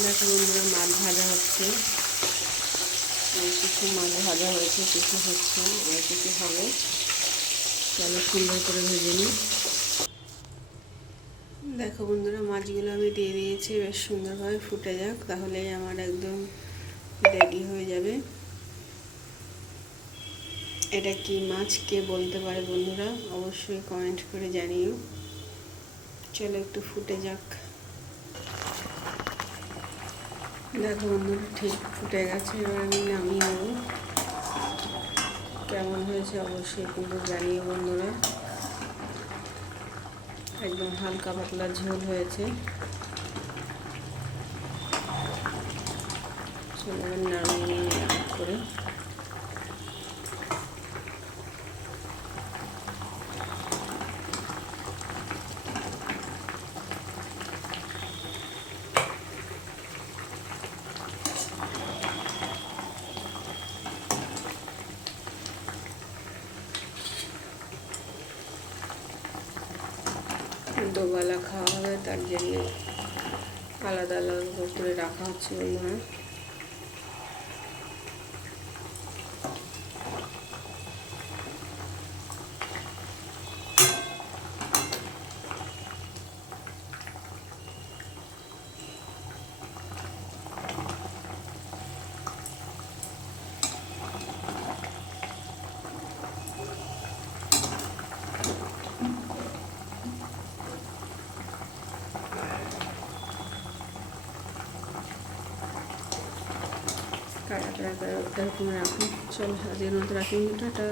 দেখো বন্ধুরা, মাছ ভাজা হচ্ছে। কিছু মাছ ভাজা হয়েছে, কিছু হচ্ছে, আর কিছু হবে। চলো সুন্দর করে ভেজে নিই। দেখো বন্ধুরা, মাছগুলো আমি দিয়ে দিয়েছি, বেশ সুন্দরভাবে ফুটে যাক, তাহলেই আমার একদম রেডি হয়ে যাবে। এটা কি মাছ কে বলতে পারে বন্ধুরা, অবশ্যই কমেন্ট করে জানিও। চলো একটু ফুটে যাক। দেখো বন্ধুরা, ঠিক ফুটে গেছে, এবার আমি নামিয়ে নেব। কেমন হয়েছে অবশ্যই কিন্তু জানিও বন্ধুরা। একদম হালকা পাতলা ঝোল হয়েছে। চলো এবার নামিয়ে নিয়ে এক করে। দুবেলা খাওয়া হবে, তার জন্য আলাদা আলাদা করে রাখা হচ্ছে বন্ধুরা। কাটা এরকম রাখুন। চলো আজকের মতো রাখুন, টাটা।